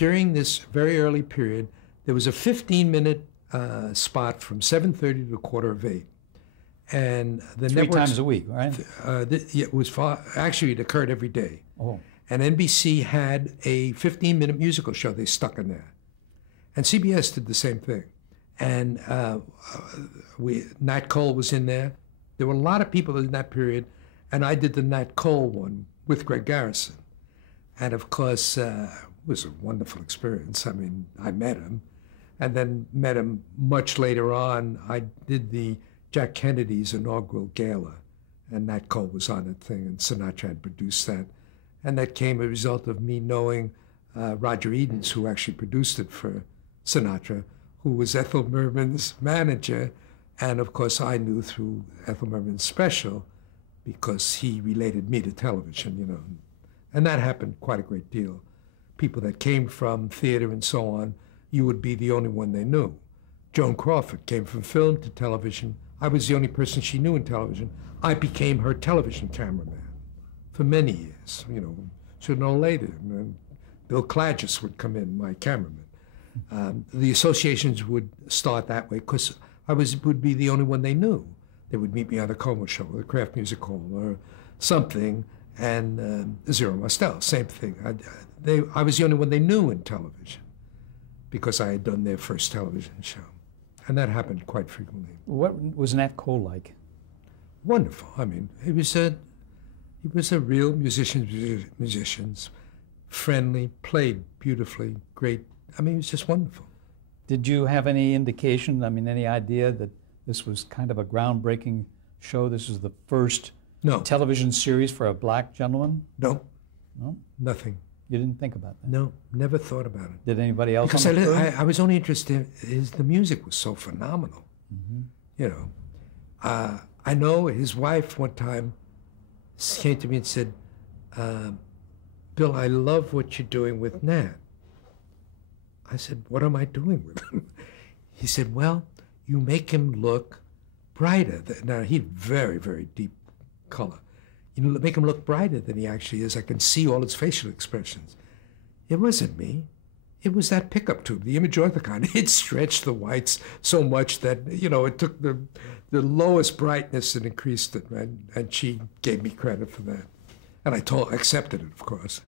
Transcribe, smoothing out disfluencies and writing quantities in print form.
during this very early period, there was a 15-minute spot from 7:30 to 7:45. And the 3 times a week, right? It was actually, it occurred every day. Oh. And NBC had a 15-minute musical show they stuck in there. And CBS did the same thing. And Nat Cole was in there. There were a lot of people in that period, and I did the Nat Cole one with Greg Garrison. And of course, it was a wonderful experience. I mean, I met him, and then met him much later on. I did the Jack Kennedy's inaugural gala, and Nat Cole was on that thing, and Sinatra had produced that. And that came as a result of me knowing Roger Edens, who actually produced it for Sinatra, who was Ethel Merman's manager. And of course, I knew through Ethel Merman's special because he related me to television, you know. And that happened quite a great deal. People that came from theater and so on, you would be the only one they knew. Joan Crawford came from film to television. I was the only person she knew in television. I became her television cameraman for many years, you know, sooner or later. And Bill Klages would come in, my cameraman. The associations would start that way because I would be the only one they knew. They would meet me on the Como Show or the Kraft Music Hall or something, and Zero Mostel, same thing. I was the only one they knew in television because I had done their first television show. And that happened quite frequently. What was Nat Cole like? Wonderful. I mean, he was a real musician, friendly, played beautifully, great. I mean, he was just wonderful. Did you have any indication, I mean, any idea that this was kind of a groundbreaking show? This was the first television series for a black gentleman? No. No? Nothing. You didn't think about that? No, never thought about it. Did anybody else? Because I was only interested in the music was so phenomenal. Mm-hmm. You know, I know his wife one time came to me and said, Bill, I love what you're doing with Nat. I said, what am I doing with him? He said, well, you make him look brighter. Now, he had very, very deep color. You make him look brighter than he actually is. I can see all his facial expressions. It wasn't me. It was that pickup tube, the image orthicon. It stretched the whites so much that, you know, it took the lowest brightness and increased it, right? And she gave me credit for that. And I accepted it, of course.